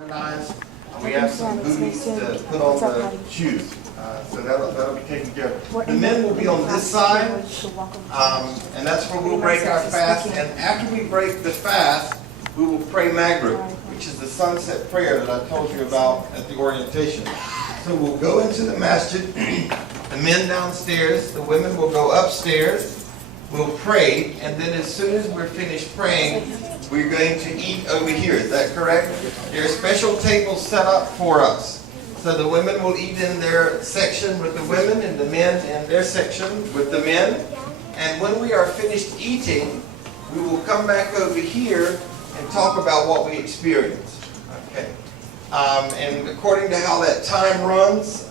organized. We have some booties to put on the shoes. So that'll be taken care of. The men will be on this side, and that's where we'll break our fast. And after we break the fast, we will pray Maghrib, which is the sunset prayer that I told you about at the orientation. So we'll go into the masjid, the men downstairs, the women will go upstairs, we'll pray, and then as soon as we're finished praying, we're going to eat over here. Is that correct? There are special tables set up for us. So the women will eat in their section with the women, and the men in their section with the men. And when we are finished eating, we will come back over here and talk about what we experienced. Okay. And according to how that time runs,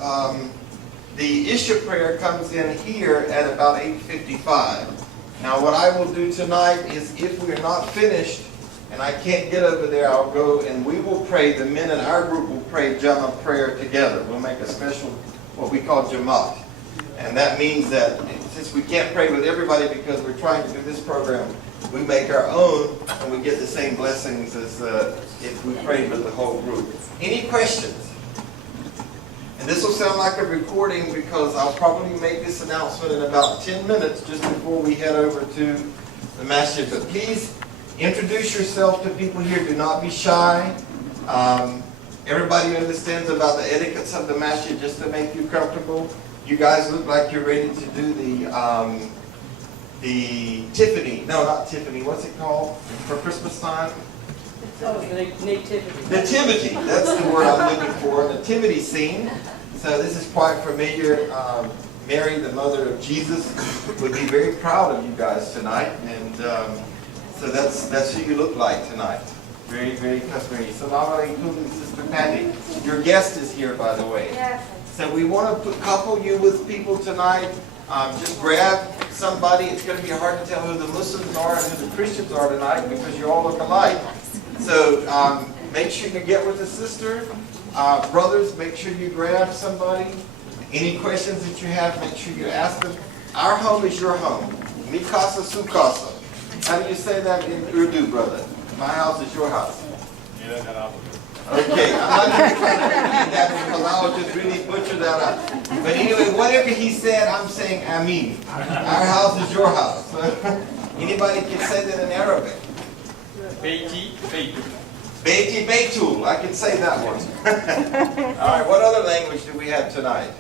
the Isha prayer comes in here at about 8:55. Now what I will do tonight is, if we are not finished and I can't get over there, I'll go and we will pray, the men in our group will pray Jama prayer together. We'll make a special, what we call Jamaat. And that means that since we can't pray with everybody because we're trying to do this program, we make our own and we get the same blessings as if we prayed with the whole group. Any questions? And this will sound like a recording because I'll probably make this announcement in about 10 minutes just before we head over to the masjid. But please introduce yourself to people here. Do not be shy. Everybody understands about the etiquettes of the masjid, just to make you comfortable. You guys look like you're ready to do the Tiffany. No, not Tiffany. What's it called for Christmas time? Oh, nativity. Nativity. That's the word I'm looking for. Nativity scene. So this is quite familiar. Mary, the mother of Jesus, would be very proud of you guys tonight. And so that's who you look like tonight. Very, very customary. Assalamu alaikum, Sister Patty. Your guest is here, by the way. Yes. So we want to couple you with people tonight. Just grab somebody. It's going to be hard to tell who the Muslims are and who the Christians are tonight because you all look alike. So make sure you get with a sister. Brothers, make sure you grab somebody. Any questions that you have, make sure you ask them. Our home is your home. Mi casa, su casa. How do you say that in Urdu, brother? My house is your house. Okay, I'm not going to try to repeat that because I will just really butcher that up. But anyway, whatever he said, I'm saying Ameen. Our house is your house. Anybody can say that in Arabic. Beiti, Beitul. Beiti, Beitul. I can say that one. All right, what other language do we have tonight?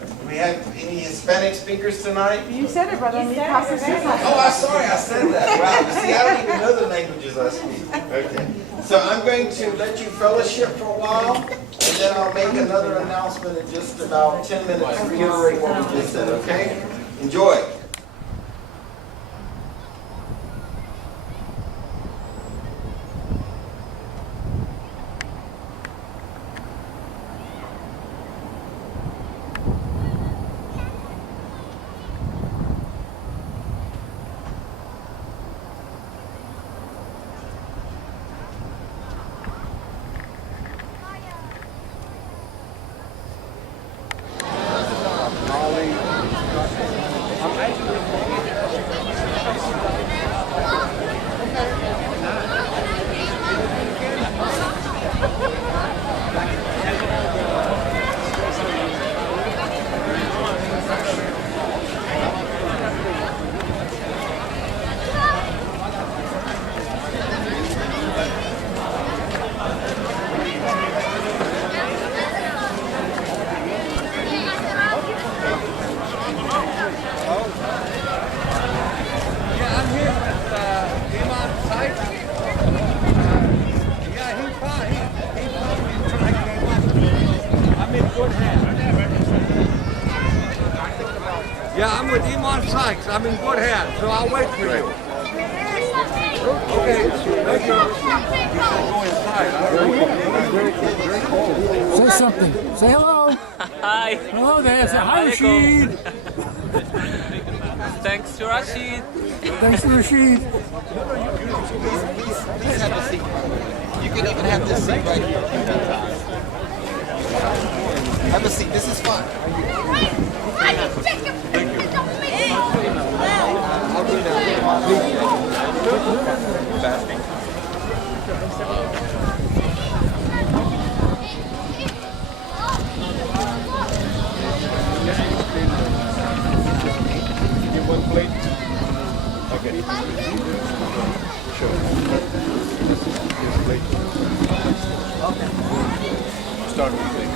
Do we have any Hispanic speakers tonight? You said it, brother. Oh, I'm sorry, I said that. Wow, see, I don't even know the languages I speak. Okay. So I'm going to let you fellowship for a while, and then I'll make another announcement in just about 10 minutes, reiterate what we just said, okay? Enjoy. Yeah, I'm with Iman Sykes. I'm in good hands, so I'll wait for you. Okay, thank you. Say something. Say hello. Hi. Hello there. Say hi, Rashid. Thanks to Rashid. Thanks to Rashid. Please have a seat. You can even have this seat right here. Have a seat. This is fun. I'll do that. Fasting. Start with you.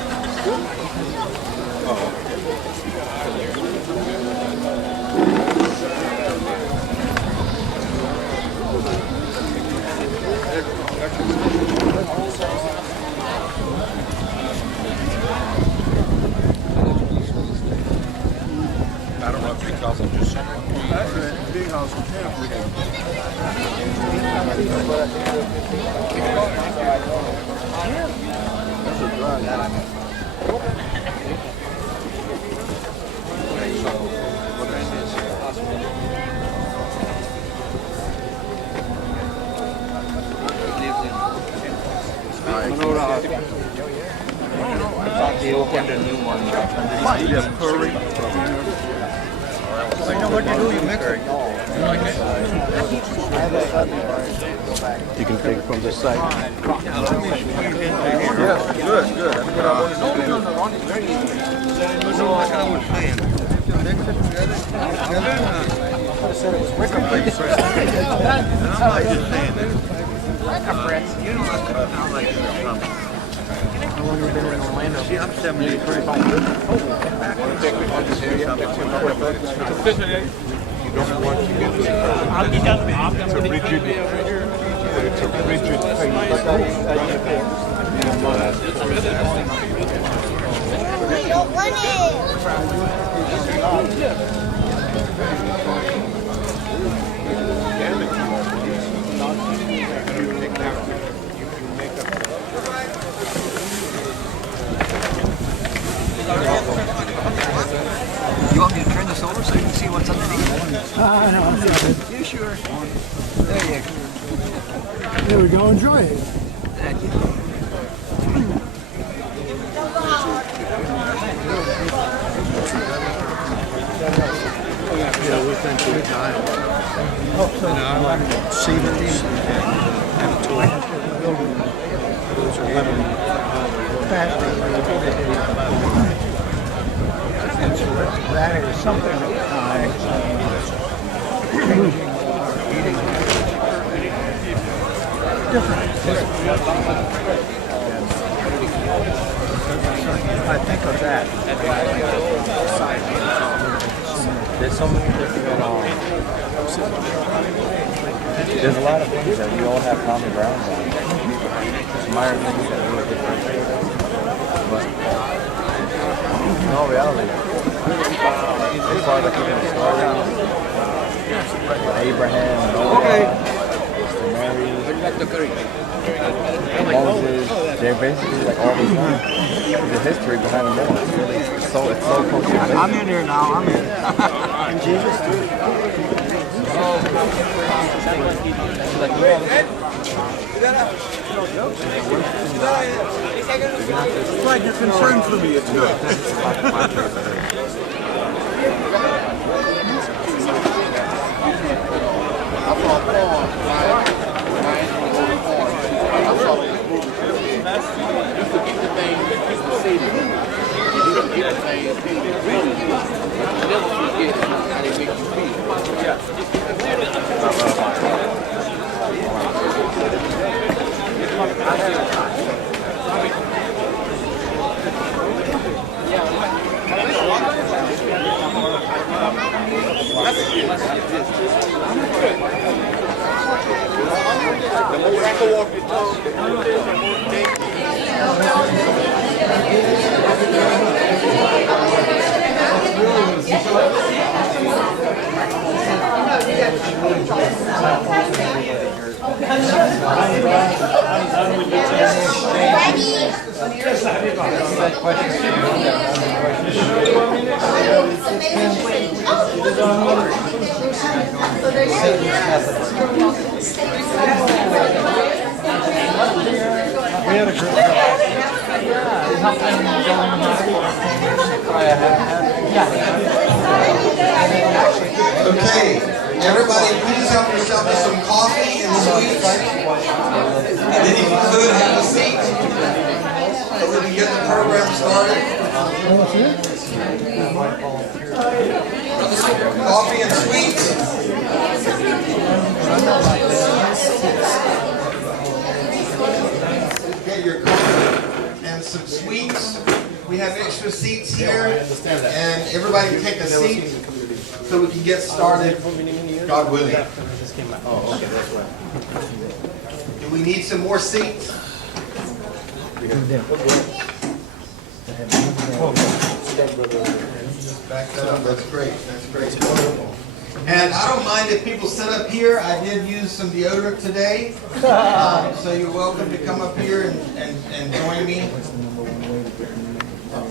I don't know if because I'm just big house in They opened a new one. I know what you do, you mix it. You can take from this side. Yes, good, good. That's what I wanted to do. No, I kind of was saying. Mix it together. I'm like just saying that. You know, I like it. How long have you been in Orlando? See, I'm 73. You don't want to get it's a rigid I don't want You want me to turn this over so you can see what's underneath? No. You sure? There you go. There we go. Enjoy it. Thank you. Yeah, we've been to a time. And I like Stevens and a toy. Those are 11 That is something I think of that. There's so many different, there's a lot of things that we all have common ground on. There's minor things that really differentiate us. But in all reality, as far as like even the stories, Abraham, Noah, Mary, Moses, they're basically like all these the history behind them all. It's really it's so close. I'm in there now. I'm in. And Jesus too. It's like you're concerned for me. It's good. The more you go off your tongue, the more Okay, everybody, please help yourself to some coffee and sweets. And then if you could, have a seat so we can get the program started. Coffee and sweets. get your coffee and some sweets. We have extra seats here, and everybody take a seat so we can get started, God willing. Do we need some more seats? Back that up, that's great, that's great. And I don't mind if people sit up here. I did use some deodorant today, so you're welcome to come up here and join me.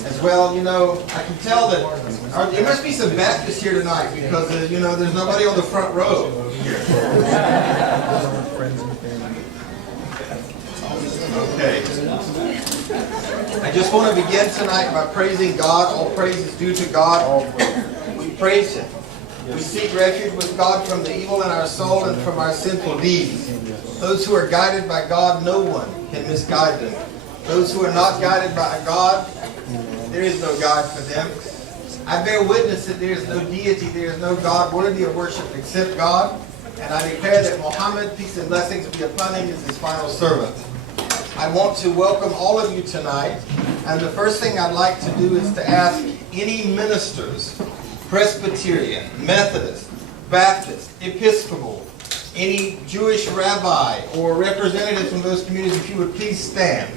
As well, you know, I can tell that there must be some Baptists here tonight because, you know, there's nobody on the front row here. Okay. I just want to begin tonight by praising God. All praise is due to God. We praise Him. We seek refuge with God from the evil in our soul and from our sinful deeds. Those who are guided by God, no one can misguide them. Those who are not guided by God, there is no God for them. I bear witness that there is no deity, there is no God worthy of worship except God. And I declare that Muhammad, peace and blessings be upon him, is his final servant. I want to welcome all of you tonight. And the first thing I'd like to do is to ask any ministers, Presbyterian, Methodist, Baptist, Episcopal, any Jewish rabbi or representative from those communities, if you would please stand.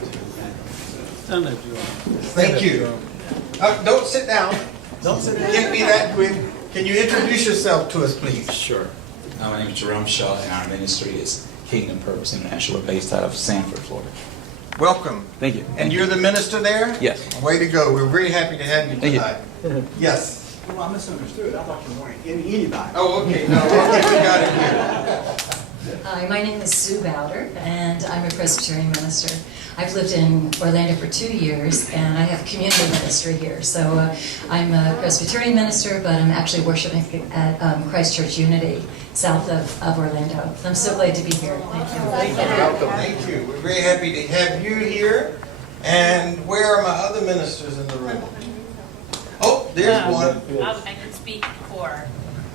Thank you. Don't sit down. Don't sit down. Can't be that quick. Can you introduce yourself to us, please? Sure. My name is Jerome Shaw, and our ministry is Kingdom Purpose International. We're based out of Sanford, Florida. Welcome. Thank you. And you're the minister there? Yes. Way to go. We're very happy to have you tonight. Yes. Well, I misunderstood. I thought you were anybody. Oh, okay. No, okay, we got it here. Hi, my name is Sue Bowder, and I'm a Presbyterian minister. I've lived in Orlando for 2 years, and I have community ministry here. So I'm a Presbyterian minister, but I'm actually worshiping at Christ Church Unity, south of Orlando. I'm so glad to be here. Thank you. Welcome. Thank you. We're very happy to have you here. And where are my other ministers in the room? Oh, there's one. I can speak for,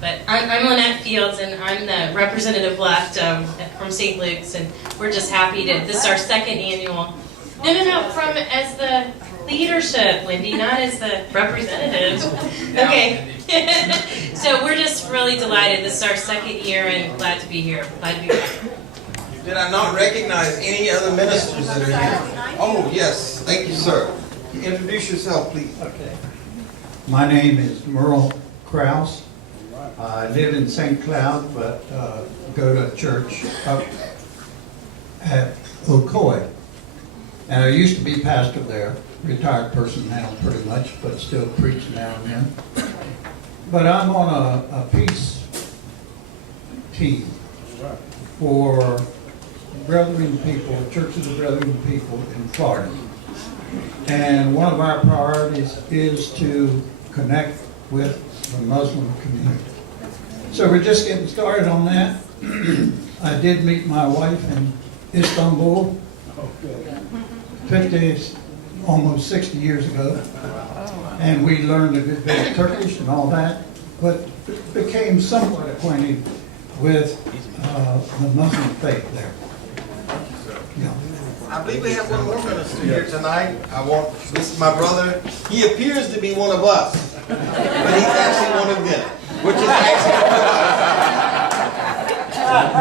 but I'm Lynette Fields, and I'm the representative left from St. Luke's, and we're just happy to. This is our second annual. No. From as the leadership, Wendy, not as the representatives. Okay. So we're just really delighted. This is our second year, and glad to be here. Glad to be back. Did I not recognize any other ministers that are here? Oh, yes. Thank you, sir. Introduce yourself, please. Okay. My name is Merle Krause. I live in St. Cloud, but go to church up at Ocoee. And I used to be pastor there, retired person now pretty much, but still preach now and then. But I'm on a peace team for Brethren people, Churches of Brethren people in Florida. And one of our priorities is to connect with the Muslim community. So we're just getting started on that. I did meet my wife in Istanbul almost 60 years ago. And we learned a good bit of Turkish and all that, but became somewhat acquainted with the Muslim faith there. Yeah. I believe we have one more minister here tonight. This is my brother. He appears to be one of us, but he's actually one of them, which is actually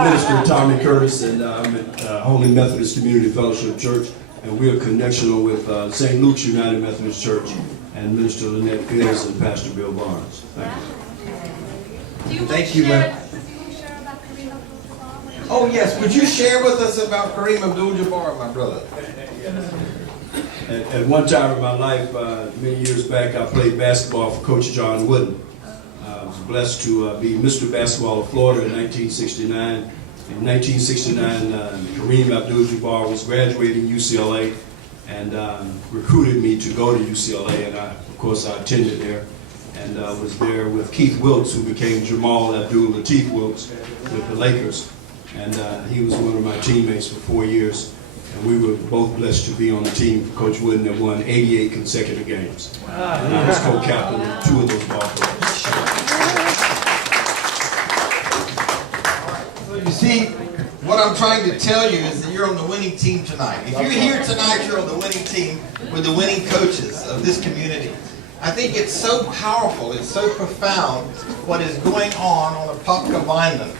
Minister Tommy Curtis, and I'm at Holy Methodist Community Fellowship Church, and we're connectional with St. Luke's United Methodist Church and Minister Lynette Fields and Pastor Bill Barnes. Thank you. Thank you, ma'am. Oh, yes. Would you share with us about Kareem Abdul-Jabbar, my brother? At one time in my life, many years back, I played basketball for Coach John Wooden. I was blessed to be Mr. Basketball of Florida in 1969. In 1969, Kareem Abdul-Jabbar was graduating UCLA and recruited me to go to UCLA, and of course I attended there and was there with Keith Wilkes, who became Jamal Abdul-Latif Wilkes with the Lakers. And he was one of my teammates for 4 years. And we were both blessed to be on the team for Coach Wooden that won 88 consecutive games. And I was co-captain of 2 of those ball players. So you see, what I'm trying to tell you is that you're on the winning team tonight. If you're here tonight, you're on the winning team with the winning coaches of this community. I think it's so powerful, it's so profound what is going on Apopka Vineland.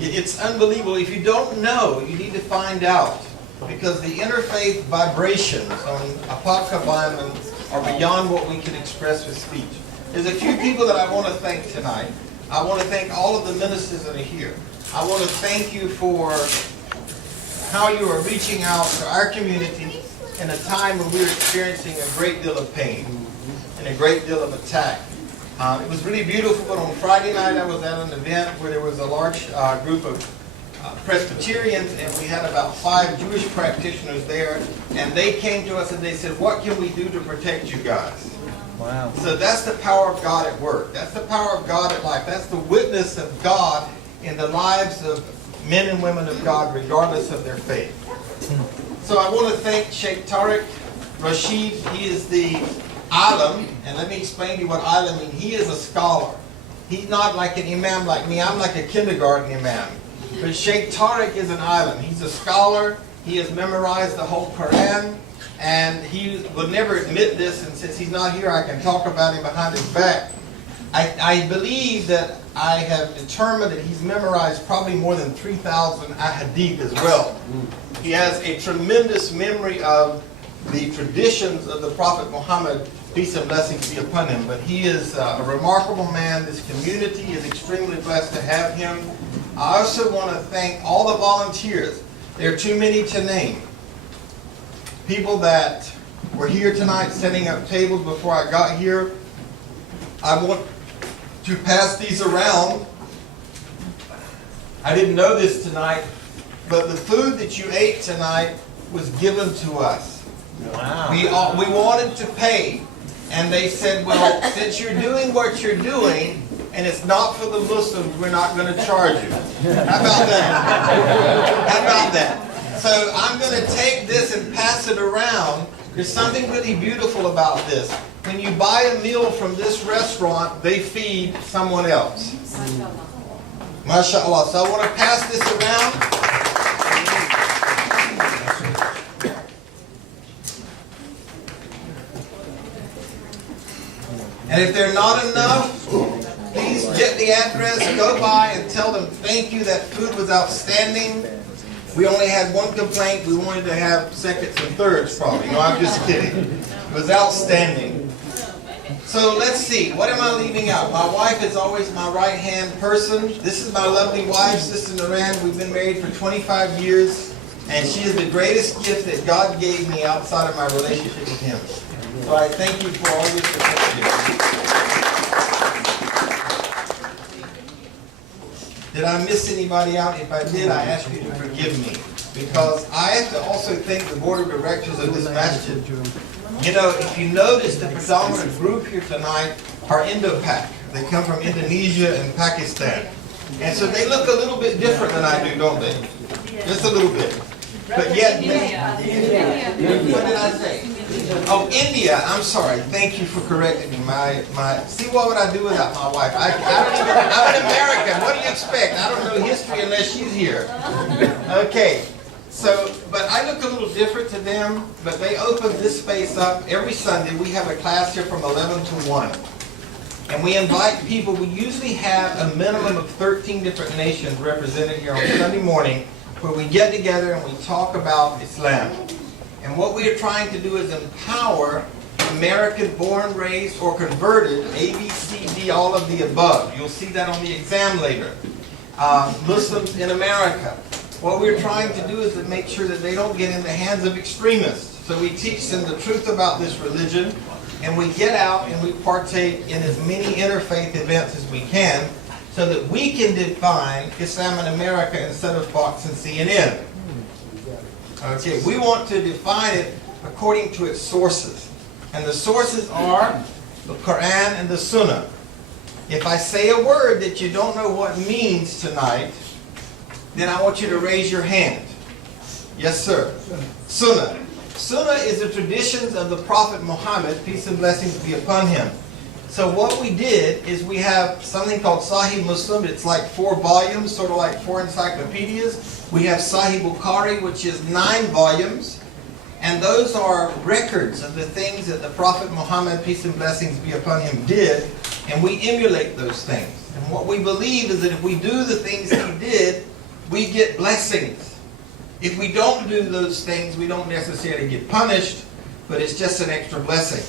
It's unbelievable. If you don't know, you need to find out, because the interfaith vibrations on Apopka Vineland are beyond what we can express with speech. There's a few people that I want to thank tonight. I want to thank all of the ministers that are here. I want to thank you for how you are reaching out to our community in a time when we're experiencing a great deal of pain and a great deal of attack. It was really beautiful, but on Friday night I was at an event where there was a large group of Presbyterians, and we had about 5 Jewish practitioners there, and they came to us and they said, what can we do to protect you guys? Wow. So that's the power of God at work. That's the power of God at life. That's the witness of God in the lives of men and women of God, regardless of their faith. So I want to thank Sheikh Tariq Rashid. He is the alim, and let me explain to you what alim means. He is a scholar. He's not like an imam like me. I'm like a kindergarten imam. But Sheikh Tariq is an alim. He's a scholar. He has memorized the whole Quran, and he would never admit this, and since he's not here, I can talk about him behind his back. I believe that I have determined that he's memorized probably more than 3,000 ahadith as well. He has a tremendous memory of the traditions of the Prophet Muhammad, peace and blessings be upon him. But he is a remarkable man. This community is extremely blessed to have him. I also want to thank all the volunteers. There are too many to name. People that were here tonight setting up tables before I got here. I want to pass these around. I didn't know this tonight, but the food that you ate tonight was given to us. Wow. We wanted to pay, and they said, well, since you're doing what you're doing, and it's not for the Muslims, we're not going to charge you. How about that? How about that? So I'm going to take this and pass it around. There's something really beautiful about this. When you buy a meal from this restaurant, they feed someone else. MashaAllah. So I want to pass this around. And if they're not enough, please get the address, go by and tell them thank you, that food was outstanding. We only had one complaint. We wanted to have seconds and thirds probably. No, I'm just kidding. It was outstanding. So let's see. What am I leaving out? My wife is always my right-hand person. This is my lovely wife, Sister Naran. We've been married for 25 years. And she is the greatest gift that God gave me outside of my relationship with Him. So I thank you for all your support. Did I miss anybody out? If I did, I ask you to forgive me. Because I have to also thank the board of directors of this masjid. You know, if you notice, the predominant group here tonight are Indo-Pak. They come from Indonesia and Pakistan. And so they look a little bit different than I do, don't they? Just a little bit. But yet, what did I say? Oh, India. I'm sorry. Thank you for correcting me. See, what would I do without my wife? I'm an American. What do you expect? I don't know history unless she's here. Okay. So, but I look a little different to them, but they open this space up every Sunday. We have a class here from 11 to 1. And we invite people. We usually have a minimum of 13 different nations represented here on Sunday morning, where we get together and we talk about Islam. And what we are trying to do is empower American born, raised, or converted, A, B, C, D, all of the above. You'll see that on the exam later. Muslims in America. What we're trying to do is to make sure that they don't get in the hands of extremists. So we teach them the truth about this religion, and we get out and we partake in as many interfaith events as we can, so that we can define Islam in America instead of Fox and CNN. Okay, we want to define it according to its sources. And the sources are the Quran and the Sunnah. If I say a word that you don't know what it means tonight, then I want you to raise your hand. Yes, sir. Sunnah. Sunnah is the traditions of the Prophet Muhammad, peace and blessings be upon him. So what we did is we have something called Sahih Muslim. It's like 4 volumes, sort of like 4 encyclopedias. We have Sahih Bukhari, which is 9 volumes. And those are records of the things that the Prophet Muhammad, peace and blessings be upon him, did. And we emulate those things. And what we believe is that if we do the things he did, we get blessings. If we don't do those things, we don't necessarily get punished, but it's just an extra blessing.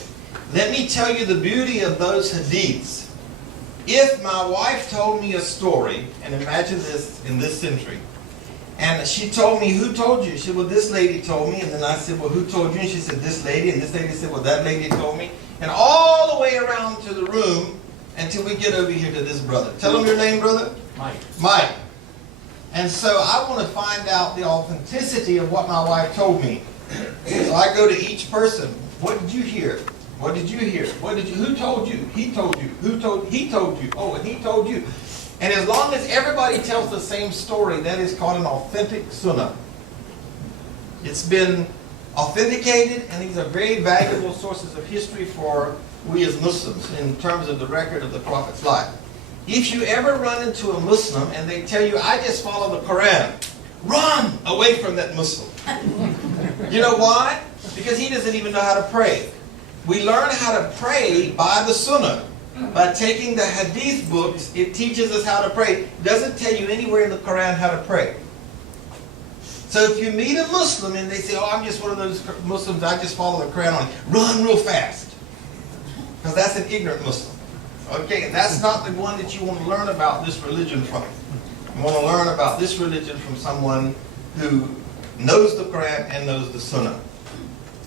Let me tell you the beauty of those hadiths. If my wife told me a story, and imagine this in this century, and she told me, who told you? She said, well, this lady told me. And then I said, well, who told you? And she said, this lady. And this lady said, well, that lady told me. And all the way around to the room until we get over here to this brother. Tell him your name, brother. Mike. Mike. And so I want to find out the authenticity of what my wife told me. So I go to each person. What did you hear? What did you hear? What did you? Who told you? He told you. Who told? He told you. Oh, and he told you. And as long as everybody tells the same story, that is called an authentic sunnah. It's been authenticated, and these are very valuable sources of history for we as Muslims in terms of the record of the Prophet's life. If you ever run into a Muslim and they tell you, I just follow the Quran, run away from that Muslim. You know why? Because he doesn't even know how to pray. We learn how to pray by the sunnah. By taking the hadith books, it teaches us how to pray. It doesn't tell you anywhere in the Quran how to pray. So if you meet a Muslim and they say, oh, I'm just one of those Muslims, I just follow the Quran only, run real fast. Because that's an ignorant Muslim. Okay, that's not the one that you want to learn about this religion from. You want to learn about this religion from someone who knows the Quran and knows the Sunnah.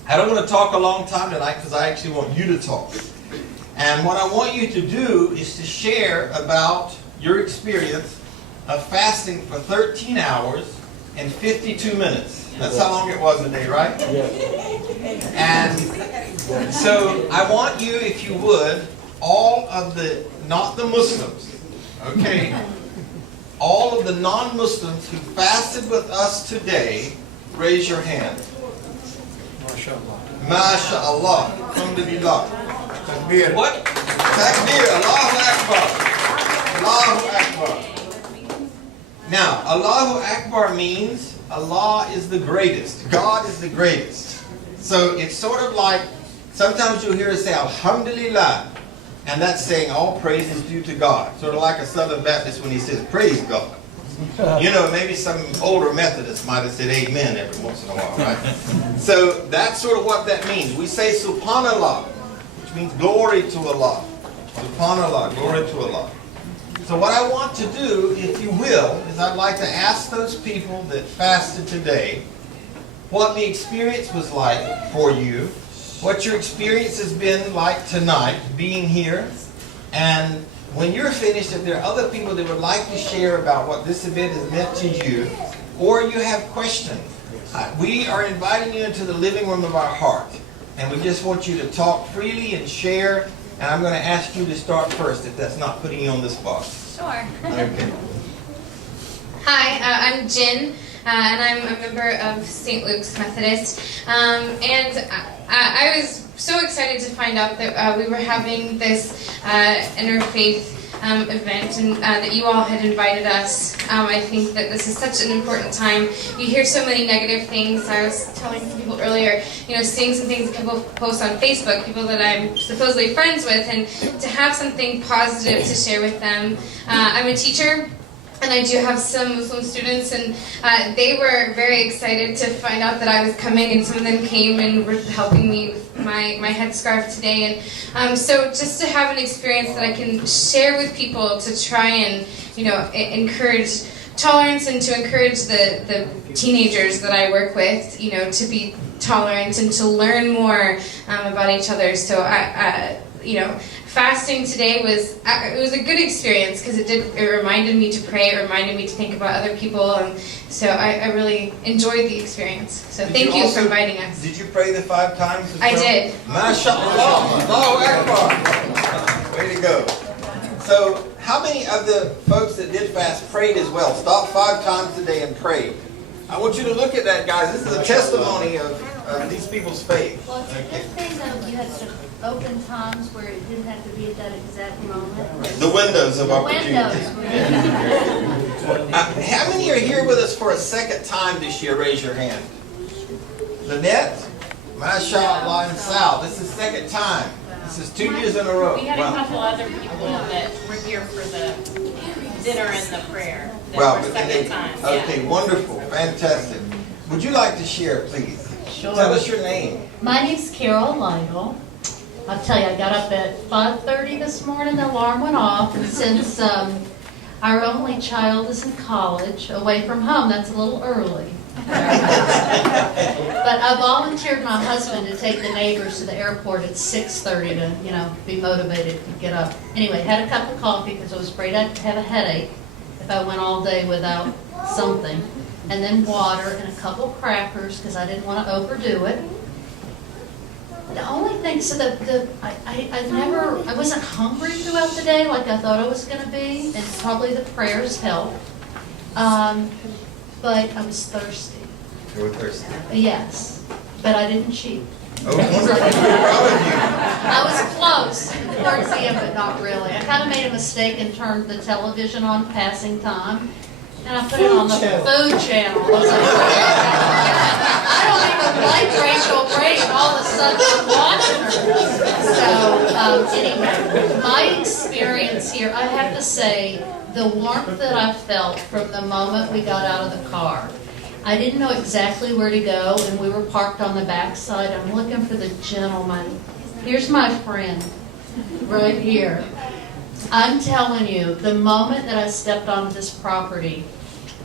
I don't want to talk a long time tonight because I actually want you to talk. And what I want you to do is to share about your experience of fasting for 13 hours and 52 minutes. That's how long it was a day, right? Yes. And so I want you, if you would, all of the, not the Muslims, okay? All of the non-Muslims who fasted with us today, raise your hand. MashaAllah. MashaAllah. Alhamdulillah. Takbir. What? Takbir. Allahu Akbar. Allahu Akbar. Now, Allahu Akbar means Allah is the greatest. God is the greatest. So it's sort of like, sometimes you'll hear us say Alhamdulillah, and that's saying all praise is due to God. Sort of like a Southern Baptist when he says praise God. You know, maybe some older Methodists might have said amen every once in a while, right? So that's sort of what that means. We say subhanallah, which means glory to Allah. Subhanallah, glory to Allah. So what I want to do, if you will, is I'd like to ask those people that fasted today what the experience was like for you, what your experience has been like tonight, being here, and when you're finished, if there are other people that would like to share about what this event has meant to you, or you have questions, we are inviting you into the living room of our heart. And we just want you to talk freely and share. And I'm going to ask you to start first, if that's not putting you on the spot. Sure. Okay. Hi, I'm Jen, and I'm a member of St. Luke's Methodist. And I was so excited to find out that we were having this interfaith event, and that you all had invited us. I think that this is such an important time. You hear so many negative things. I was telling some people earlier, you know, seeing some things that people post on Facebook, people that I'm supposedly friends with, and to have something positive to share with them. I'm a teacher, and I do have some Muslim students, and they were very excited to find out that I was coming, and some of them came and were helping me with my headscarf today. And so just to have an experience that I can share with people to try and, you know, encourage tolerance and to encourage the teenagers that I work with, you know, to be tolerant and to learn more about each other. So you know, fasting today was a good experience because it reminded me to pray, it reminded me to think about other people, and so I really enjoyed the experience. So thank you for inviting us. Did you pray the 5 times? I did. MashaAllah. Allahu Akbar. Way to go. So how many of the folks that did fast prayed as well? Stop 5 times a day and pray. I want you to look at that, guys. This is a testimony of these people's faith. Well, it's been you had some open times where it didn't have to be at that exact moment? The windows of The opportunity. windows. How many are here with us for a second time this year? Raise your hand. Lynette? MashaAllah and Sal. This is second time. This is 2 years in a row. We had a Wow. couple other people that were here for the dinner and the prayer. That Well, were second time. okay, wonderful, fantastic. Would you like to share, please? Sure. Tell us your name. My name's Carol Lytle. I'll tell you, I got up at 5:30 this morning, the alarm went off, and since our only child is in college, away from home, that's a little early. But I volunteered my husband to take the neighbors to the airport at 6:30 to, be motivated to get up. Anyway, had a cup of coffee because I was afraid I'd have a headache if I went all day without something. And then water and a couple crackers because I didn't want to overdo it. The only thing, so I wasn't hungry throughout the day like I thought I was going to be, and probably the prayers helped. But I was thirsty. You were thirsty. Yes, but I didn't cheat. Oh, wonderful. Proud of you. I was close towards the end, but not really. I kind of made a mistake and turned the television on passing time, and I put it on the food channel. I was like, I don't even like Rachel Brady, and all of a sudden I'm watching her. So anyway, my experience here, I have to say, the warmth that I felt from the moment we got out of the car. I didn't know exactly where to go, and we were parked on the backside. I'm looking for the gentleman. Here's my friend, right here. I'm telling you, the moment that I stepped onto this property,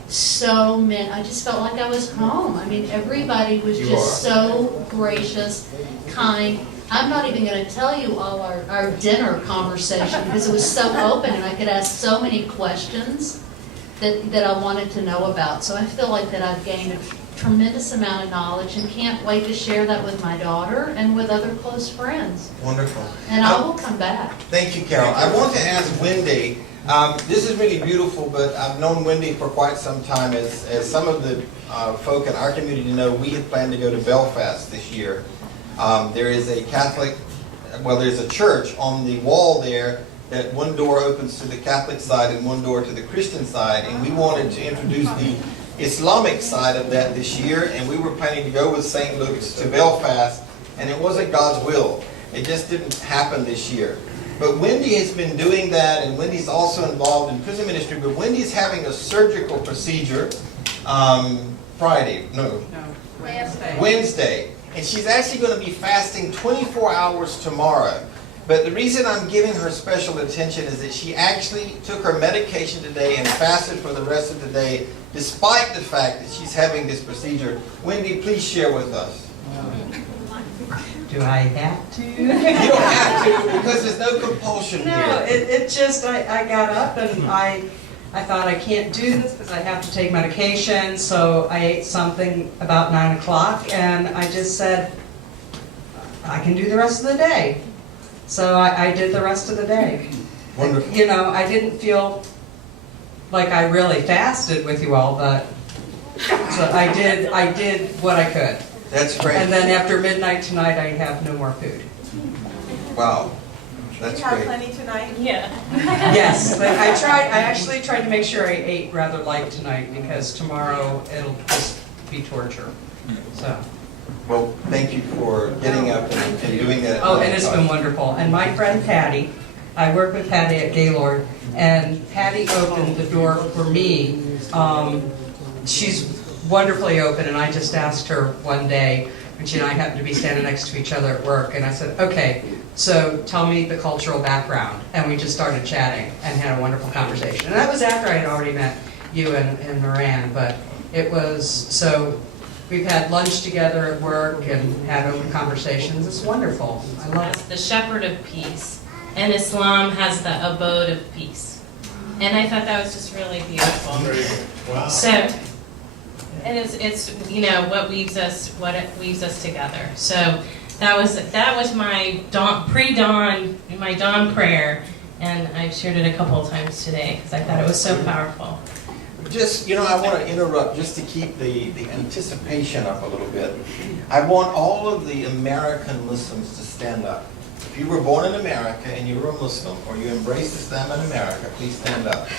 I just felt like I was home. I mean, everybody was just so gracious, kind. I'm not even going to tell you all our dinner conversation because it was so open and I could ask so many questions that I wanted to know about. So I feel like that I've gained a tremendous amount of knowledge and can't wait to share that with my daughter and with other close friends. Wonderful. And I will come back. Thank you, Carol. I want to ask Wendy, this is really beautiful, but I've known Wendy for quite some time. As some of the folk in our community know, we had planned to go to Belfast this year. There is a there's a church on the wall there that one door opens to the Catholic side and one door to the Christian side, and we wanted to introduce the Islamic side of that this year, and we were planning to go with St. Luke's to Belfast, and it wasn't God's will. It just didn't happen this year. But Wendy has been doing that, and Wendy's also involved in prison ministry, but Wendy's having a surgical procedure Wednesday. And she's actually going to be fasting 24 hours tomorrow. But the reason I'm giving her special attention is that she actually took her medication today and fasted for the rest of the day, despite the fact that she's having this procedure. Wendy, please share with us. Do I have to? You don't have to, because there's no compulsion No, here. it just, I got up and I thought I can't do this because I have to take medication, so I ate something about 9 o'clock and I just said, I can do the rest of the day. So I did the rest of the day. Wonderful. You know, I didn't feel like I really fasted with you all, but so I did what I could. That's great. And then after midnight tonight, I have no more food. Wow. That's you have great. plenty tonight? Yeah. Yes, but I actually tried to make sure I ate rather light tonight because tomorrow it'll just be torture. So. Well, thank you for getting up and doing that. Oh, and it's been wonderful. And my friend Patty, I work with Patty at Gaylord, and Patty opened the door for me. She's wonderfully open, and I just asked her one day, when she and I happened to be standing next to each other at work, and I said, okay, so tell me the cultural background. And we just started chatting and had a wonderful conversation. And that was after I had already met you and Moran, but it was, so we've had lunch together at work and had open conversations. It's wonderful. I love it. The shepherd of peace, and Islam has the abode of peace. And I thought that was just really beautiful. Wow. So, and it's you know what weaves us together. So that was my pre-dawn, my dawn prayer, and I've shared it a couple of times today because I thought it was so powerful. just, I want to interrupt just to keep the anticipation up a little bit. I want all of the American Muslims to stand up. If you were born in America and you were a Muslim, or you embraced Islam in America, please stand up.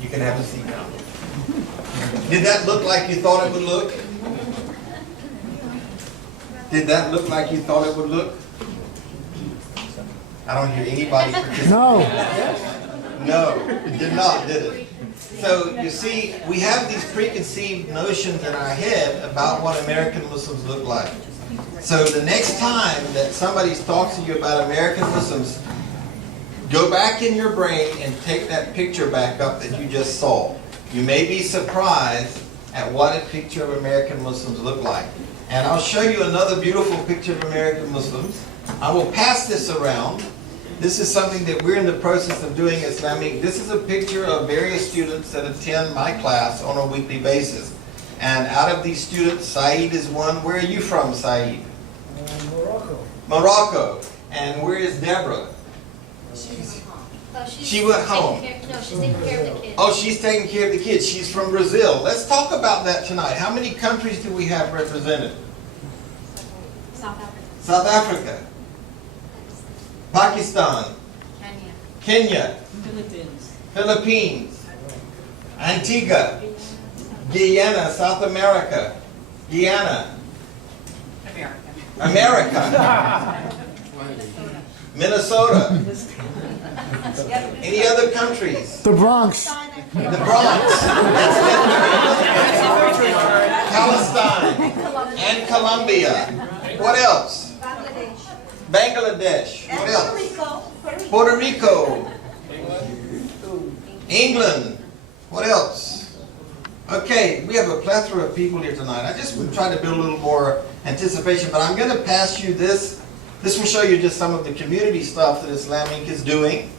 You can have a seat now. Did that look like you thought it would look? Did that look like you thought it would look? I don't hear anybody participate. No. No, it did not, did it? So, you see, we have these preconceived notions in our head about what American Muslims look like. So the next time that somebody talks to you about American Muslims, go back in your brain and take that picture back up that you just saw. You may be surprised at what a picture of American Muslims look like. And I'll show you another beautiful picture of American Muslims. I will pass this around. This is something that we're in the process of doing Islamic. This is a picture of various students that attend my class on a weekly basis. And out of these students, Saeed is one. Where are you from, Saeed? Morocco. Morocco. And where is Deborah? She went home. No, she's taking care of the kids. Oh, she's taking care of the kids. She's from Brazil. Let's talk about that tonight. How many countries do we have represented? South Africa. South Africa. Pakistan. Kenya. Philippines. Antigua. Guyana, South America. Guyana. America. Minnesota. Any other countries? The Bronx. The Bronx. Palestine. And Colombia. What else? Bangladesh. What else? Puerto Rico. England. What else? Okay, we have a plethora of people here tonight. I just would try to build a little more anticipation, but I'm going to pass you this. This will show you just some of the community stuff that Islam Inc. is doing.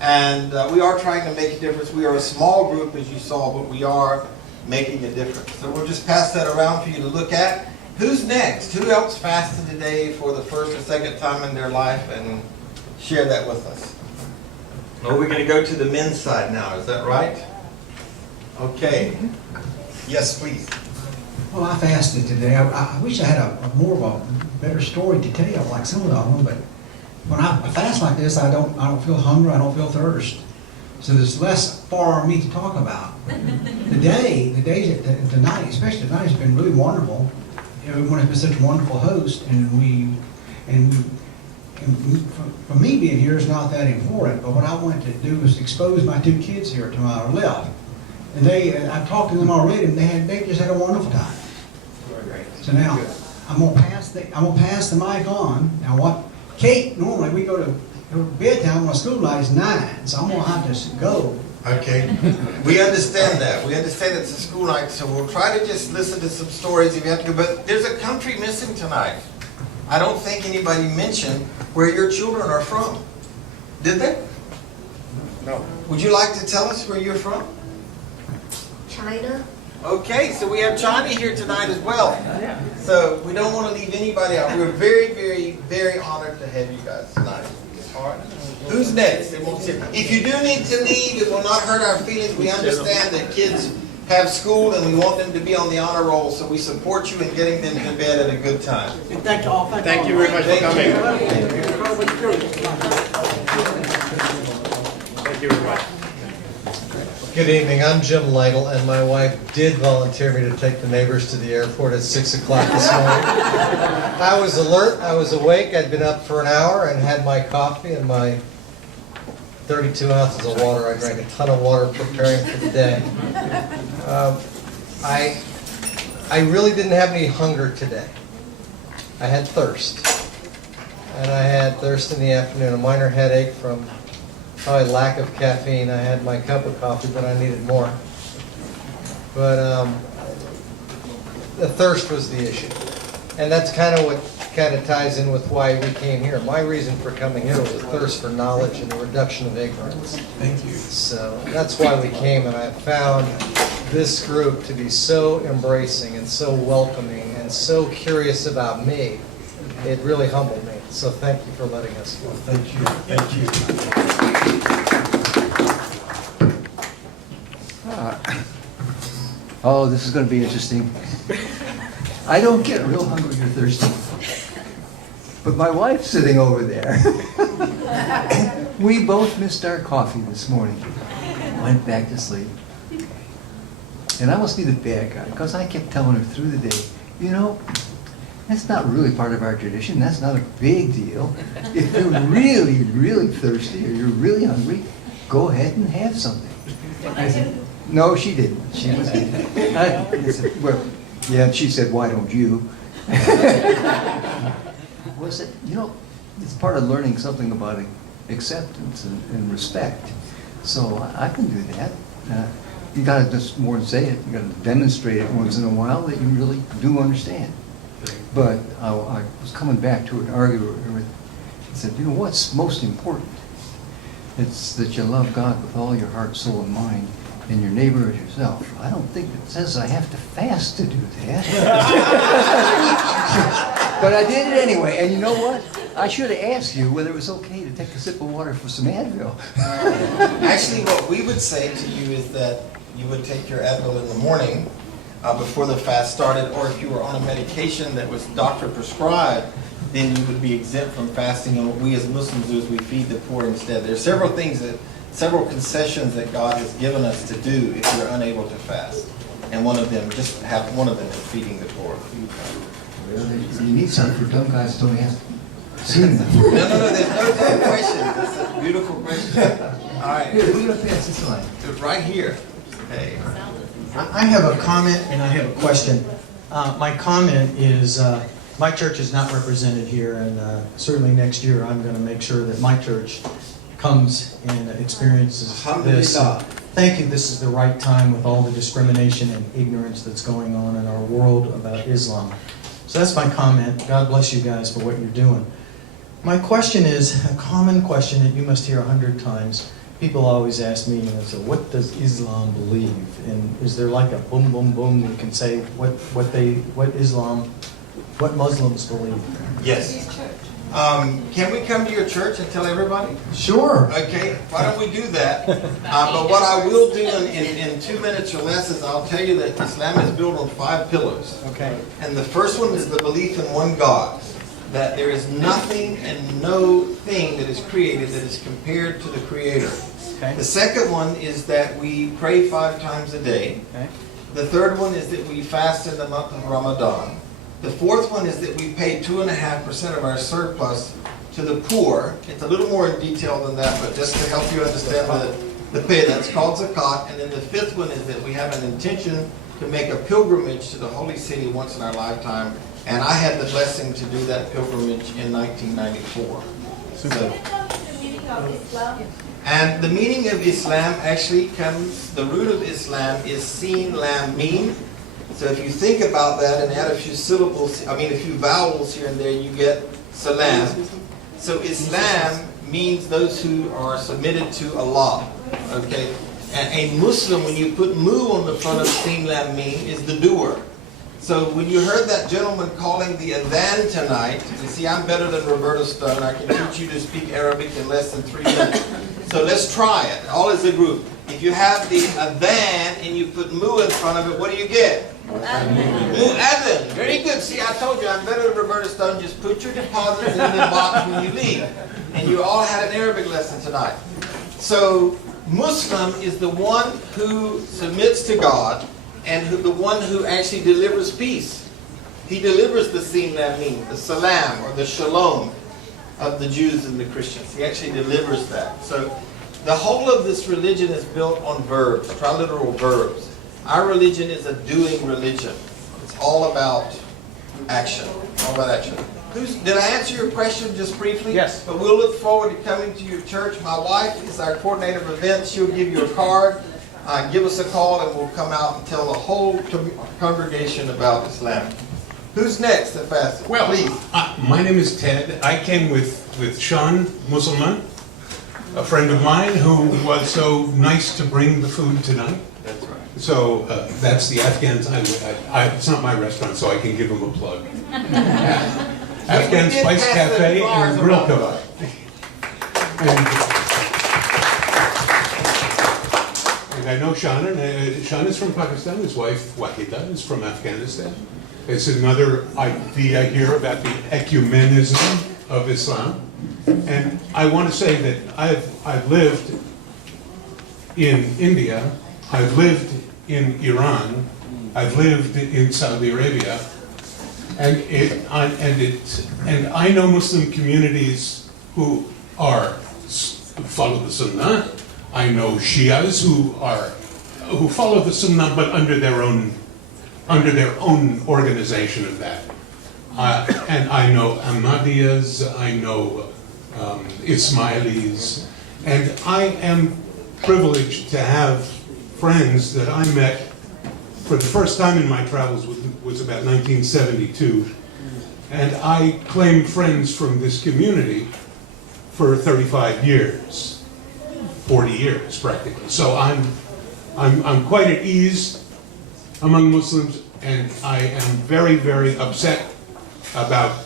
And we are trying to make a difference. We are a small group, as you saw, but we are making a difference. So we'll just pass that around for you to look at. Who's next? Who else fasted today for the first or second time in their life? And share that with us. Oh, we're going to go to the men's side now. Is that right? Okay. Yes, please. Well, I fasted today. I wish I had a more of a better story to tell like some of them, but when I fast like this, I don't feel hunger, I don't feel thirst. So there's less for me to talk about. Tonight, especially tonight, has been really wonderful. Everyone has been such a wonderful host, and for me being here is not that important, but what I wanted to do was expose my two kids here to my left. And I've talked to them already, and they just had a wonderful time. So now, I'm gonna pass the mic on. Now what, Kate, normally we go to bedtime when school night is 9, so I'm gonna have to go. Okay. We understand that. We understand it's a school night, so we'll try to just listen to some stories if you have to go. But there's a country missing tonight. I don't think anybody mentioned where your children are from. Did they? No. Would you like to tell us where you're from? China. Okay, so we have China here tonight as well. So we don't want to leave anybody out. We're very, very, very honored to have you guys tonight. All right. Who's next? If you do need to leave, it will not hurt our feelings. We understand that kids have school and we want them to be on the honor roll, so we support you in getting them to bed at a good time. Thank you all. Thank you very much for coming. Thank you very much. Good evening, I'm Jim Lytle, and my wife did volunteer me to take the neighbors to the airport at 6 o'clock this morning. I was alert, I was awake, I'd been up for an hour and had my coffee and my 32 ounces of water. I drank a ton of water preparing for the day. I really didn't have any hunger today. I had thirst. And I had thirst in the afternoon, a minor headache from probably lack of caffeine. I had my cup of coffee, but I needed more. But the thirst was the issue. And that's kind of what ties in with why we came here. My reason for coming here was a thirst for knowledge and the reduction of ignorance. Thank you. So that's why we came, and I found this group to be so embracing and so welcoming and so curious about me. It really humbled me. So thank you for letting us. Thank you. Thank you. Oh, this is going to be interesting. I don't get real hungry or thirsty. But my wife's sitting over there. We both missed our coffee this morning. Went back to sleep. And I must be the bad guy, because I kept telling her through the day, you know, that's not really part of our tradition. That's not a big deal. If you're really, really thirsty or you're really hungry, go ahead and have something. I said, no, she didn't. She was. I said, well, yeah, and she said, why don't you? Was it? You know, it's part of learning something about acceptance and respect. So I can do that. You got to just more than say it. You got to demonstrate it once in a while that you really do understand. But I was coming back to an argument and said, you know what's most important? It's that you love God with all your heart, soul, and mind, and your neighbor as yourself. I don't think it says I have to fast to do that. But I did it anyway. And you know what? I should have asked you whether it was okay to take a sip of water for some Advil. Actually, what we would say to you is that you would take your Advil in the morning before the fast started, or if you were on a medication that was doctor prescribed, then you would be exempt from fasting. And what we as Muslims do is we feed the poor instead. There are several concessions that God has given us to do if you're unable to fast. And one of them is feeding the poor. You need something for dumb guys don't ask. No, there's no dumb questions. That's a beautiful question. All right. Here, we're going to pass this line. Right here. Okay. I have a comment and I have a question. My comment is, my church is not represented here, and certainly next year I'm going to make sure that my church comes and experiences this. Thank you. This is the right time with all the discrimination and ignorance that's going on in our world about Islam. So that's my comment. God bless you guys for what you're doing. My question is a common question that you must hear 100 times. People always ask me, so what does Islam believe? And is there like a boom, boom, boom you can say what Muslims believe? Yes. Can we come to your church and tell everybody? Sure. Okay, why don't we do that? But what I will do in 2 minutes or less is I'll tell you that Islam is built on 5 pillars. Okay. And the first one is the belief in one God. That there is nothing and no thing that is created that is compared to the Creator. Okay. The second one is that we pray 5 times a day. Okay. The third one is that we fast in the month of Ramadan. The fourth one is that we pay 2.5% of our surplus to the poor. It's a little more in detail than that, but just to help you understand the pay, that's called zakat. And then the fifth one is that we have an intention to make a pilgrimage to the holy city once in our lifetime. And I had the blessing to do that pilgrimage in 1994. And the meaning of Islam actually comes, the root of Islam is Sin Lam Mim. So if you think about that and add a few vowels here and there, you get Salam. So Islam means those who are submitted to Allah. Okay? And a Muslim, when you put mu on the front of Sin Lam Mim, is the doer. So when you heard that gentleman calling the adhan tonight, you see I'm better than Roberta Stone. I can teach you to speak Arabic in less than 3 minutes. So let's try it, all as a group. If you have the adhan and you put mu in front of it, what do you get? Mu'adhan. Very good. See, I told you I'm better than Roberta Stone. Just put your deposits in the box when you leave. And you all had an Arabic lesson tonight. So Muslim is the one who submits to God and the one who actually delivers peace. He delivers the Sin Lam Mim, the salam or the shalom of the Jews and the Christians. He actually delivers that. So the whole of this religion is built on verbs, triliteral verbs. Our religion is a doing religion. It's all about action. All about action. Did I answer your question just briefly? Yes. But we'll look forward to coming to your church. My wife is our coordinator of events. She'll give you a card. Give us a call and we'll come out and tell the whole congregation about Islam. Who's next at Fast? Well, please. My name is Ted. I came with Sean Musselman, a friend of mine who was so nice to bring the food tonight. That's right. So that's the Afghans. It's not my restaurant, so I can give them a plug. Afghan did Spice pass the Cafe flowers and grill around. kebab. And I know Shannon. Shannon's from Pakistan. His wife, Wahida, is from Afghanistan. It's another idea here about the ecumenism of Islam. And I want to say that I've lived in India, I've lived in Iran, I've lived in Saudi Arabia, and I know Muslim communities who follow the Sunnah. I know Shias who follow the Sunnah, but under their own organization of that. And I know Ahmadiyas, I know Ismailis, and I am privileged to have friends that I met for the first time in my travels was about 1972, and I claimed friends from this community for 35 years, 40 years practically. So I'm quite at ease among Muslims, and I am very, very upset about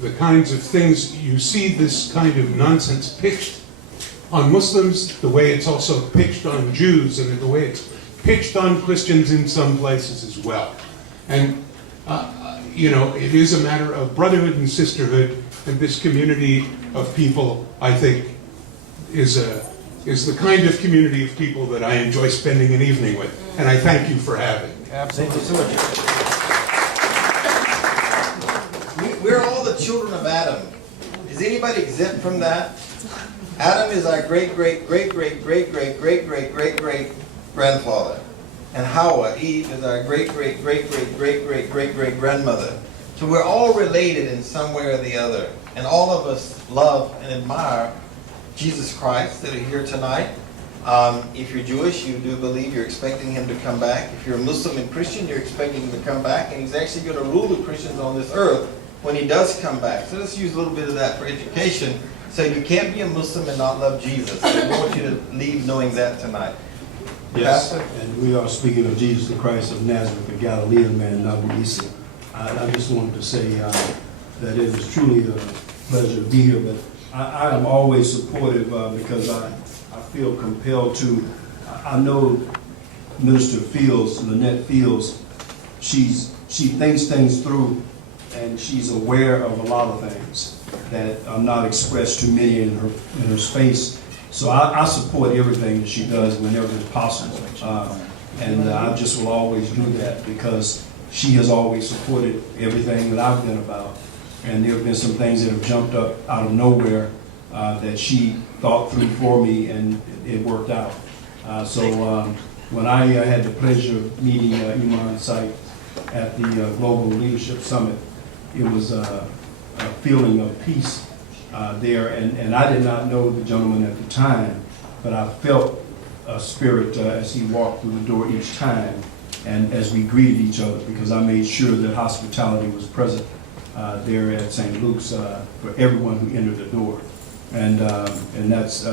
the kinds of things you see this kind of nonsense pitched on Muslims, the way it's also pitched on Jews, and the way it's pitched on Christians in some places as well. And, it is a matter of brotherhood and sisterhood, and this community of people, I think, is the kind of community of people that I enjoy spending an evening with. And I thank you for having me. Absolutely. We're all the children of Adam. Is anybody exempt from that? Adam is our great-great-great-great-great-great-great-great-great grandfather. And Hawa, Eve, is our great-great-great-great-great-great-great-great-grandmother. So we're all related in some way or the other. And all of us love and admire Jesus Christ that are here tonight. If you're Jewish, you do believe you're expecting him to come back. If you're a Muslim and Christian, you're expecting him to come back. And he's actually going to rule the Christians on this earth when he does come back. So let's use a little bit of that for education. So you can't be a Muslim and not love Jesus. So I want you to leave knowing that tonight. Yes, Pastor? and we are speaking of Jesus the Christ of Nazareth, the Galilean man, Nabu Isa. I just wanted to say that it is truly a pleasure to be here, but I am always supportive because I feel compelled to. I know Minister Fields, Lynette Fields, she thinks things through, and she's aware of a lot of things that are not expressed to many in her space. So I support everything that she does whenever it's possible. And I just will always do that because she has always supported everything that I've been about. And there have been some things that have jumped up out of nowhere that she thought through for me, and it worked out. When I had the pleasure of meeting Iman Said at the Global Leadership Summit, it was a feeling of peace there, and I did not know the gentleman at the time, but I felt a spirit as he walked through the door each time, and as we greeted each other, because I made sure that hospitality was present there at St. Luke's for everyone who entered the door, and that's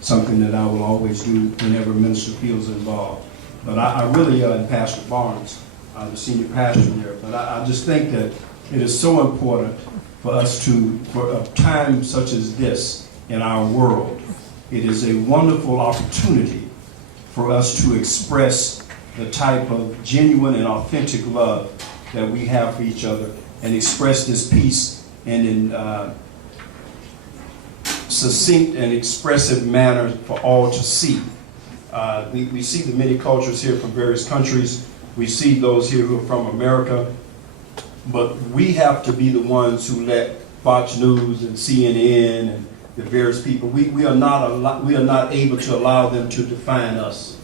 something that I will always do whenever Minister Fields is involved. But I really, and Pastor Barnes, the senior pastor there, but I just think that it is so important for us for a time such as this in our world, it is a wonderful opportunity for us to express the type of genuine and authentic love that we have for each other and express this peace in succinct and expressive manner for all to see. We see the many cultures here from various countries. We see those here who are from America. But we have to be the ones who let Fox News and CNN and the various people, we are not able to allow them to define us.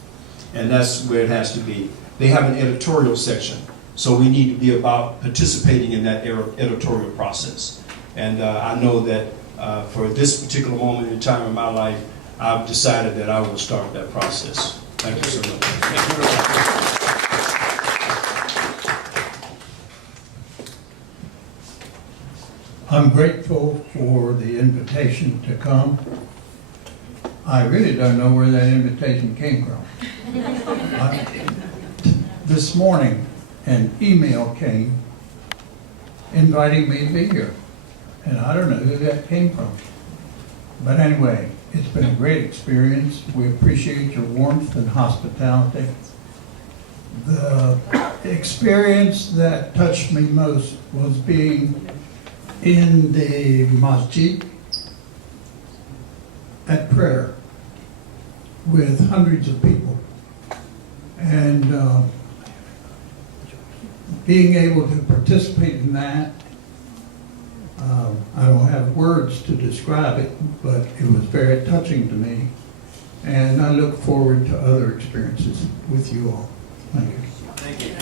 And that's where it has to be. They have an editorial section. So we need to be about participating in that editorial process. And I know that for this particular moment in time in my life, I've decided that I will start that process. Thank you so much. I'm grateful for the invitation to come. I really don't know where that invitation came from. This morning, an email came inviting me to be here. and I don't know who that came from. But anyway, it's been a great experience. We appreciate your warmth and hospitality. The experience that touched me most was being in the masjid at prayer with hundreds of people, and being able to participate in that. I don't have words to describe it, but it was very touching to me, and I look forward to other experiences with you all. Thank you.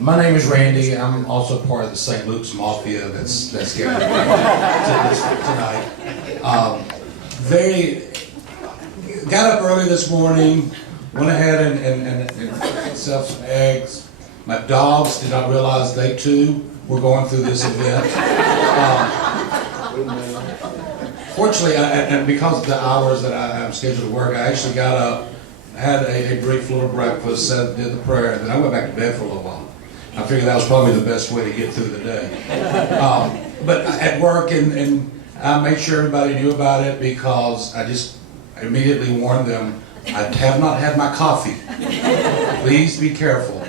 My name is Randy. I'm also part of the St. Luke's Mafia that's gathered tonight. Got up early this morning, went ahead and got myself some eggs. My dogs did not realize they too were going through this event. Fortunately, and because of the hours that I'm scheduled to work, I actually got up, had a brief little breakfast, did the prayer, and then I went back to bed for a little while. I figured that was probably the best way to get through the day. But at work, and I made sure everybody knew about it because I just immediately warned them, I have not had my coffee. Please be careful.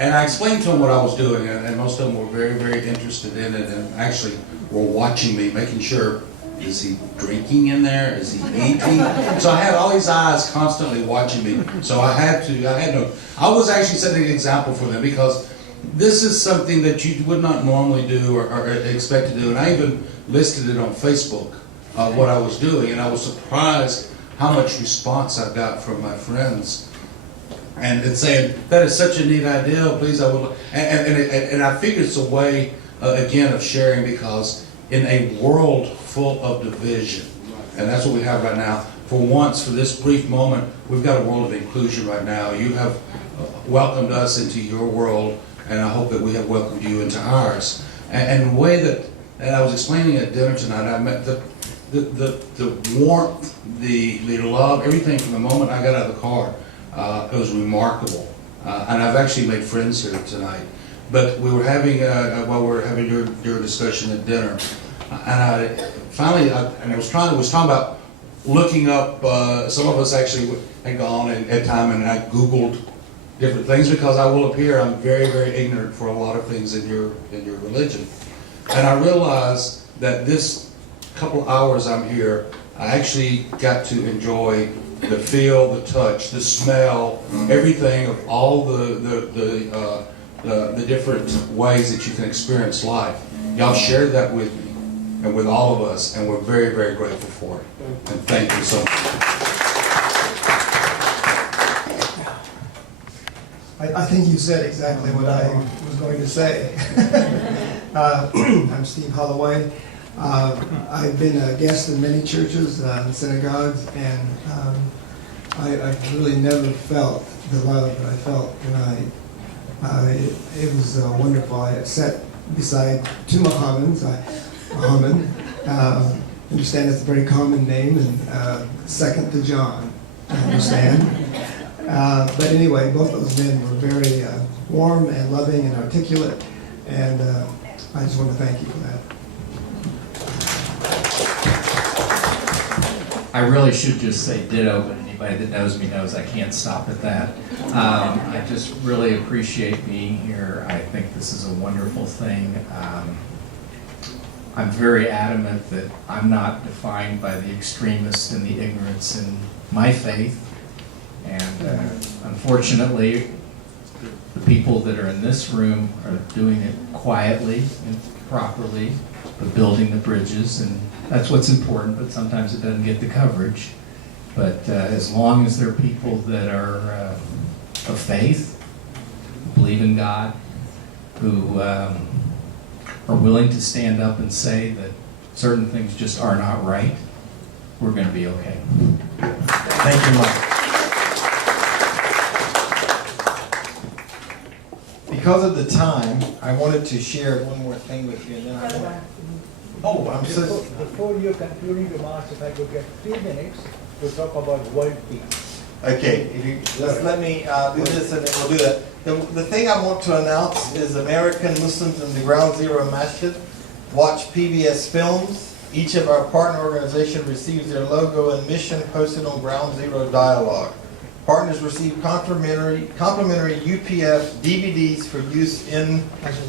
And I explained to them what I was doing, and most of them were very, very interested in it, and actually were watching me, making sure, is he drinking in there? Is he eating? So I had all these eyes constantly watching me. So I was actually setting an example for them because this is something that you would not normally do or expect to do. And I even listed it on Facebook, what I was doing, and I was surprised how much response I got from my friends. And it's saying, that is such a neat idea, please, I would, and I figure it's a way, again, of sharing, because in a world full of division, and that's what we have right now, for once, for this brief moment, we've got a world of inclusion right now. You have welcomed us into your world, and I hope that we have welcomed you into ours. And the way that, and I was explaining at dinner tonight, I met the warmth, the love, everything from the moment I got out of the car. It was remarkable, and I've actually made friends here tonight. But we were having, while we were having your discussion at dinner, and I was talking about looking up. Some of us actually had gone at time, and I Googled different things because I will appear I'm very, very ignorant for a lot of things in your religion, and I realized that this couple hours I'm here, I actually got to enjoy the feel, the touch, the smell, everything of all the different ways that you can experience life. Y'all shared that with me and with all of us, and we're very, very grateful for it. And thank you so much. I think you said exactly what I was going to say. I'm Steve Holloway. I've been a guest in many churches, synagogues, and I've really never felt the love that I felt tonight. It was wonderful. I sat beside two Mohammedans. Muhammad, understand it's a very common name, and second to John, I understand. But anyway, both those men were very warm and loving and articulate, and I just want to thank you for that. I really should just say ditto, but anybody that knows me knows I can't stop at that. I just really appreciate being here. I think this is a wonderful thing. I'm very adamant that I'm not defined by the extremists and the ignorance in my faith. And unfortunately, the people that are in this room are doing it quietly and properly, but building the bridges, and that's what's important, but sometimes it doesn't get the coverage. But as long as there are people that are of faith, who believe in God, who are willing to stand up and say that certain things just are not right, we're going to be okay. Thank you, Mike. Because of the time, I wanted to share one more thing with you, and then I want. Oh, I'm so. Before your concluding remarks, if I could get 3 minutes to talk about world peace. Okay, if you just let me do this and then we'll do that. The thing I want to announce is American Muslims in the Ground Zero Masjid watch PBS films. Each of our partner organizations receives their logo and mission posted on Ground Zero Dialogue. Partners receive complimentary UPF DVDs for use in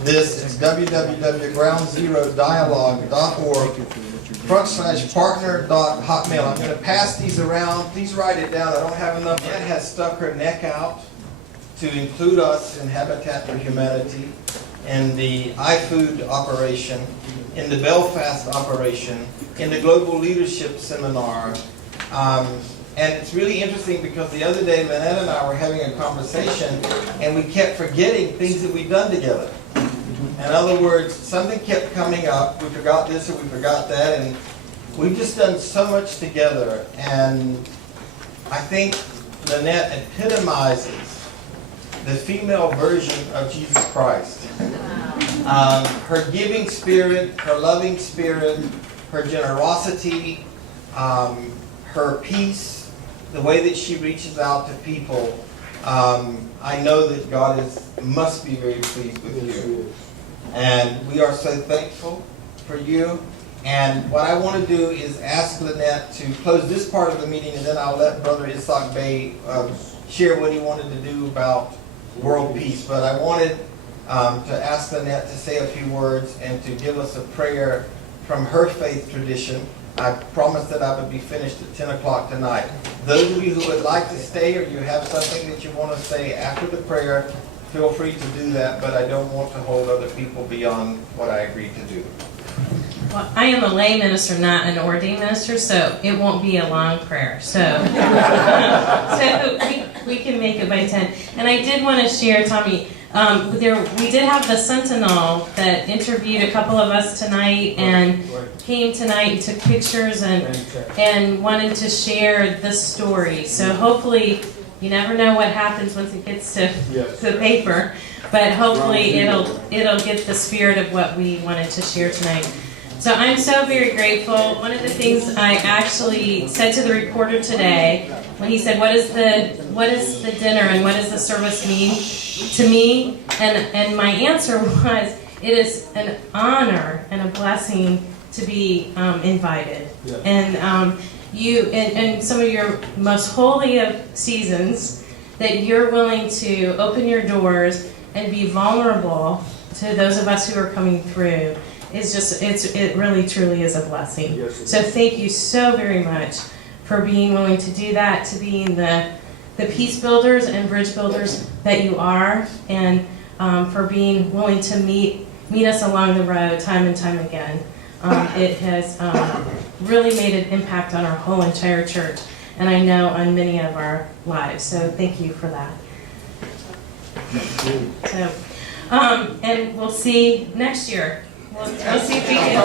this. It's www.groundzeroddialogue.org/partner.hotmail. I'm going to pass these around. Please write it down. I don't have enough. Anne has stuck her neck out to include us in Habitat for Humanity, in the iFood operation, in the Belfast operation, in the Global Leadership Seminar. And it's really interesting because the other day Lynette and I were having a conversation and we kept forgetting things that we'd done together. In other words, something kept coming up. We forgot this or we forgot that, and we've just done so much together. And I think Lynette epitomizes the female version of Jesus Christ. Her giving spirit, her loving spirit, her generosity, her peace, the way that she reaches out to people. I know that God must be very pleased with you. And we are so thankful for you. And what I want to do is ask Lynette to close this part of the meeting, and then I'll let Brother Isaac Bey share what he wanted to do about world peace. But I wanted to ask Lynette to say a few words and to give us a prayer from her faith tradition. I promised that I would be finished at 10 o'clock tonight. Those of you who would like to stay or you have something that you want to say after the prayer, feel free to do that, but I don't want to hold other people beyond what I agreed to do. Well, I am a lay minister, not an ordained minister, so it won't be a long prayer. So, we can make it by 10. And I did want to share, Tommy, we did have the Sentinel that interviewed a couple of us tonight and came tonight and took pictures and wanted to share the story. So hopefully, you never know what happens once it gets to the paper, but hopefully it'll get the spirit of what we wanted to share tonight. So I'm so very grateful. One of the things I actually said to the reporter today, when he said, what is the dinner and what does the service mean to me? And my answer was, it is an honor and a blessing to be invited. Yeah. And you, in some of your most holy of seasons, that you're willing to open your doors and be vulnerable to those of us who are coming through. Is just, it really truly is a blessing. Yes, so thank you so very much for being willing to do that, to being the peace builders and bridge builders that you are, and for being willing to meet us along the road time and time again. It has really made an impact on our whole entire church, and I know on many of our lives. So thank you for that. So, and we'll see next year. We'll see if we can.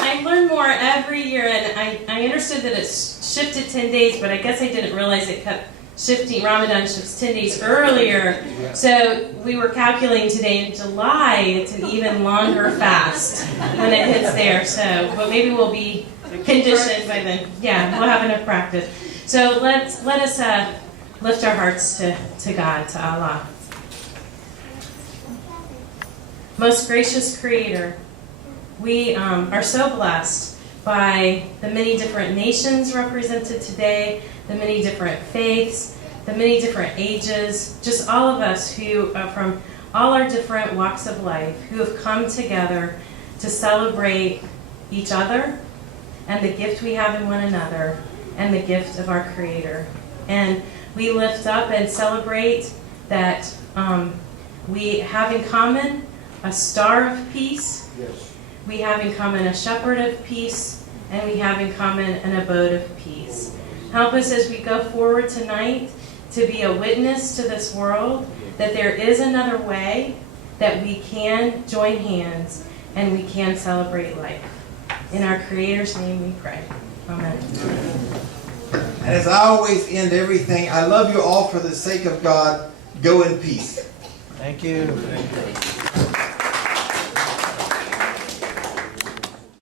I learn more every year, and I understood that it's shifted 10 days, but I guess I didn't realize it kept shifting. Ramadan shifts 10 days earlier, so we were calculating today in July, it's an even longer fast when it hits there. So, but maybe we'll be conditioned by then. Yeah, we'll have enough practice. So let us lift our hearts to God, to Allah. Most gracious Creator, we are so blessed by the many different nations represented today, the many different faiths, the many different ages, just all of us who are from all our different walks of life, who have come together to celebrate each other and the gift we have in one another and the gift of our Creator. And we lift up and celebrate that we have in common a star of peace. Yes. We have in common a shepherd of peace, and we have in common an abode of peace. Help us as we go forward tonight to be a witness to this world that there is another way, that we can join hands and we can celebrate life. In our Creator's name we pray. Amen. And as I always end everything, I love you all for the sake of God. Go in peace. Thank you. Thank you.